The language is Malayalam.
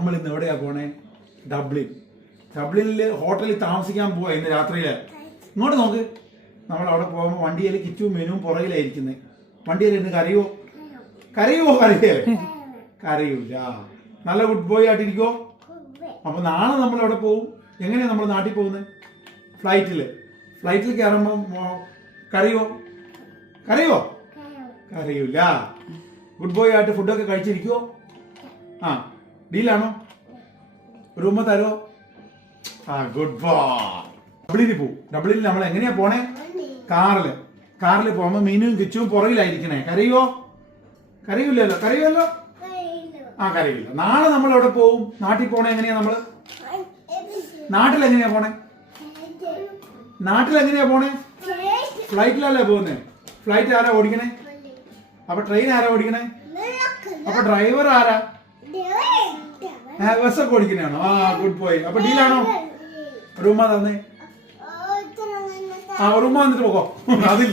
നമ്മൾ ഇന്ന് എവിടെയാ പോണേ? ഡബ്ലിനിൽ ഹോട്ടലിൽ താമസിക്കാൻ പോവാ ഇന്ന് രാത്രിയില്. ഇങ്ങോട്ട് നോക്ക്. നമ്മൾ അവിടെ പോകുമ്പോൾ വണ്ടിയിൽ കിറ്റും മെനുവും പുറകിലായിരിക്കുന്നത്. വണ്ടിയിൽ ഇന്ന് കരയോ? കരയില്ലേ? കരയൂല. നല്ല ഗുഡ് ബോയ് ആയിട്ടിരിക്കോ? അപ്പൊ നാളെ നമ്മൾ എവിടെ പോകും? എങ്ങനെയാ നമ്മൾ നാട്ടിൽ പോകുന്നത്? ഫ്ലൈറ്റിൽ കയറുമ്പോ കരയോ? കരയൂല. ഗുഡ് ബോയ് ആയിട്ട് ഫുഡൊക്കെ കഴിച്ചിരിക്കുവോ? ആ, ഡീലാണോ? റൂമ തരോ? ആ, ഗുഡ് ബോയ്. ഡബ്ലിനിൽ നമ്മൾ എങ്ങനെയാ പോണേ? കാറിൽ പോകുമ്പോ മീനും കിച്ചും പുറകിലായിരിക്കണേ. കരയൂലല്ലോ? ആ, കരയില്ല. നാളെ നമ്മൾ എവിടെ പോവും? നാട്ടിൽ പോണേ എങ്ങനെയാ? നമ്മള് നാട്ടിലെങ്ങനെയാ പോണേ? ഫ്ലൈറ്റിലല്ലേ പോകുന്നേ? ഫ്ലൈറ്റ് ആരാ ഓടിക്കണേ? അപ്പൊ ട്രെയിൻ ആരാ ഓടിക്കണേ? അപ്പൊ ഡ്രൈവർ ആരാ? ബസ്സൊക്കെ ഓടിക്കണേയാണോ? ആ, ഗുഡ് ബോയ്. അപ്പൊ ഡീലാണോ? റൂമ തന്നേ. ആ, റൂമ വന്നിട്ട് പോകോ. അതില്ല.